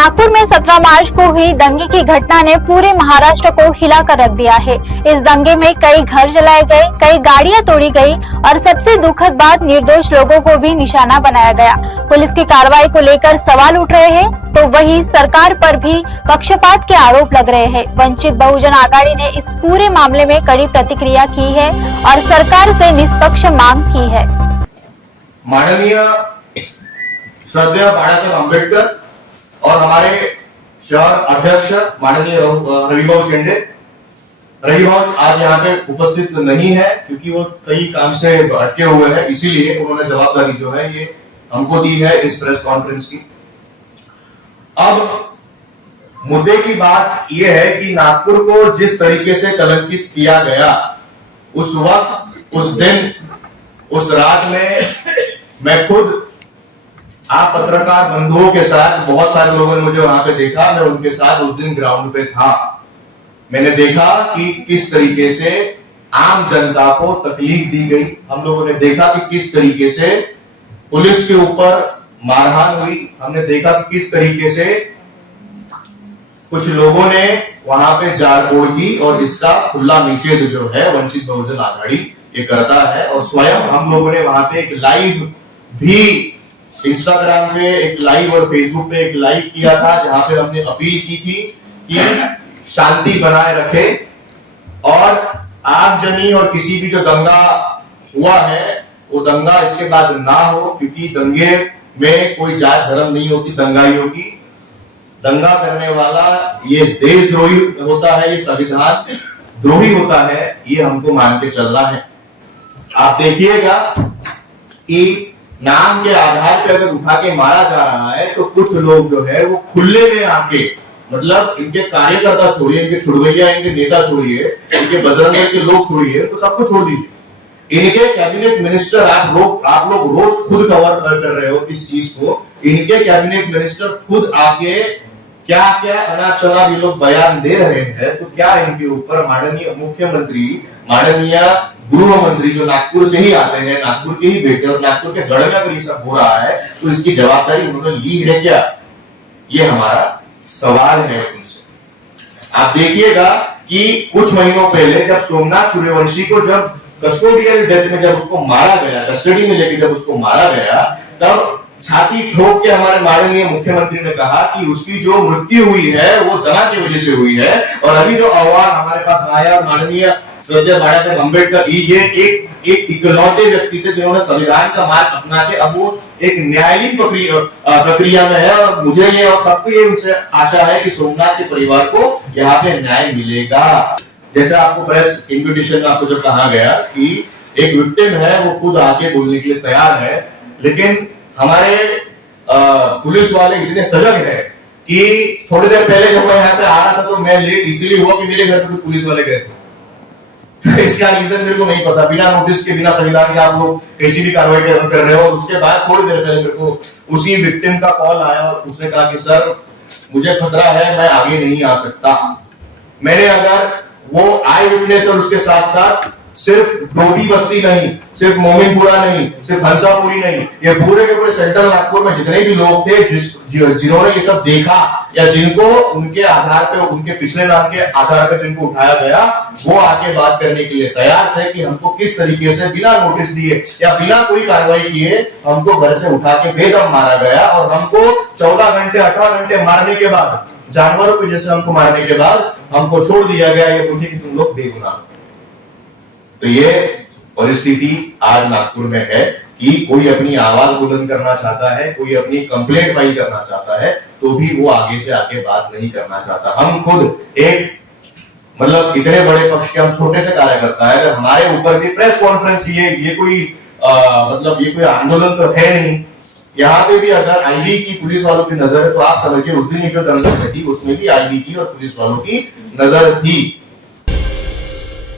नागपुर में 17 मार्च को हुई दंगे की घटना ने पूरे महाराष्ट्र को हिलाकर रख दिया है। इस दंगे में कई घर जलाए गए, कई गाड़ियां तोड़ी गई और सबसे दुखद बात, निर्दोष लोगों को भी निशाना बनाया गया। पुलिस की कार्रवाई को लेकर सवाल उठ रहे हैं, तो वहीं सरकार पर भी पक्षपात के आरोप लग रहे हैं। वंचित बहुजन आघाड़ी ने इस पूरे मामले में कड़ी प्रतिक्रिया की है और सरकार से निष्पक्ष मांग की है। माननीय श्रद्धेय बाला साहेब आंबेडकर और हमारे शहर अध्यक्ष माननीय रविभाऊ शेंडे, रविभाऊ आज यहाँ पे उपस्थित नहीं है क्योंकि वो कई काम से अटके हुए हैं, इसीलिए उन्होंने जवाबदारी जो है ये हमको दी है इस प्रेस कॉन्फ्रेंस की। अब मुद्दे की बात यह है कि नागपुर को जिस तरीके से कलंकित किया गया, उस वक्त, उस दिन, उस रात में मैं खुद आप पत्रकार बंधुओं के साथ, बहुत सारे लोगों ने मुझे वहां पे देखा, मैं उनके साथ उस दिन ग्राउंड पे था। मैंने देखा कि किस तरीके से आम जनता को तकलीफ दी गई। हम लोगों ने देखा कि किस तरीके से पुलिस के ऊपर मारहान हुई। हमने देखा कि किस तरीके से कुछ लोगों ने वहां पे जारपोड़ की, और इसका खुला निषेध जो है वंचित बहुजन आघाड़ी ये करता है। और स्वयं हम लोगों ने वहां पे एक लाइव भी, इंस्टाग्राम पे एक लाइव और फेसबुक पे एक लाइव किया था, जहां पे हमने अपील की थी कि शांति बनाए रखे और आगजनी और किसी भी जो दंगा हुआ है वो दंगा इसके बाद ना हो, क्योंकि दंगे में कोई जात धर्म नहीं होती दंगाइयों की। दंगा करने वाला ये देशद्रोही होता है, ये संविधान द्रोही होता है, ये हमको मान के चलना है। आप देखिएगा कि नाम के आधार पे अगर उठा के मारा जा रहा है तो कुछ लोग जो है वो खुले में आके, मतलब इनके कार्यकर्ता छोड़िए, इनके छुड़वैया, इनके नेता छोड़िए, इनके बजरंग दल के लोग छोड़िए, तो सबको छोड़ दीजिए। इनके कैबिनेट मिनिस्टर, आप लोग रोज खुद कवर कर रहे हो इस चीज को। इनके कैबिनेट मिनिस्टर खुद आके क्या क्या अनाप शनाप ये लोग बयान दे रहे हैं, तो क्या इनके ऊपर माननीय मुख्यमंत्री, माननीय गृह मंत्री जो नागपुर से ही आते हैं, नागपुर के ही बेटे, और नागपुर के गढ़ में अगर ये सब हो रहा है तो इसकी जवाबदारी उन्होंने ली है क्या? ये हमारा सवाल है उनसे। आप देखिएगा कि कुछ महीनों पहले जब सोमनाथ सूर्यवंशी को जब कस्टोडियल डेथ में जब उसको मारा गया, कस्टडी में लेके जब उसको मारा गया, तब छाती ठोक के हमारे माननीय मुख्यमंत्री ने कहा कि उसकी जो मृत्यु हुई है वो दंगा की वजह से हुई है। और अभी जो आह्वान हमारे पास आया, माननीय श्रद्धेय बाला साहेब आंबेडकर, ये एक इकलौते व्यक्ति थे जिन्होंने संविधान का मार्ग अपना के अब वो एक न्यायालयीन प्रक्रिया में है। और मुझे ये और सबको ये उनसे आशा है कि सोमनाथ के परिवार को यहाँ पे न्याय मिलेगा। जैसे आपको प्रेस इन्विटेशन में आपको जब कहा गया कि एक विक्टिम है वो खुद आके बोलने के लिए तैयार है, लेकिन हमारे पुलिस वाले इतने सजग है कि थोड़ी देर पहले जब मैं यहाँ पे आ रहा था तो मैं लेट इसीलिए हुआ कि मेरे घर पे कुछ पुलिस वाले गए थे। इसका रीजन मेरे को नहीं पता। बिना नोटिस के, बिना संविधान के आप लोग कैसी भी कार्रवाई कर रहे हो। उसके बाद थोड़ी देर पहले मेरे को उसी विक्टिम का कॉल आया और उसने कहा कि सर मुझे खतरा है, मैं आगे नहीं आ सकता। मैंने अगर वो आई विटनेस और उसके साथ साथ सिर्फ डोभी बस्ती नहीं, सिर्फ मोमिनपुरा नहीं, सिर्फ हंसापुरी नहीं, ये पूरे के पूरे सेंट्रल नागपुर में जितने भी लोग थे जिन्होंने ये सब देखा या जिनको उनके आधार पे, उनके पिछले नाम के आधार पे जिनको उठाया गया, वो आके बात करने के लिए तैयार थे कि हमको किस तरीके से बिना नोटिस दिए या बिना कोई कार्रवाई किए हमको घर से उठा के बेदम मारा गया। और हमको 14 घंटे 18 घंटे मारने के बाद, जानवरों को जैसे हमको मारने के बाद हमको छोड़ दिया गया, ये बोलिए कि तुम लोग बेगुनाह। तो ये परिस्थिति आज नागपुर में है कि कोई अपनी आवाज बुलंद करना चाहता है, कोई अपनी कंप्लेंट फाइल करना चाहता है, तो भी वो आगे से आके बात नहीं करना चाहता। हम खुद एक, मतलब इतने बड़े पक्ष के हम छोटे से कार्यकर्ता है, अगर हमारे ऊपर भी प्रेस कॉन्फ्रेंस ये कोई मतलब ये कोई आंदोलन तो है नहीं। यहाँ पे भी अगर आईबी की पुलिस वालों की नजर है तो आप समझिए उस दिन जो दंगा थी उसमें भी आईबी की और पुलिस वालों की नजर थी।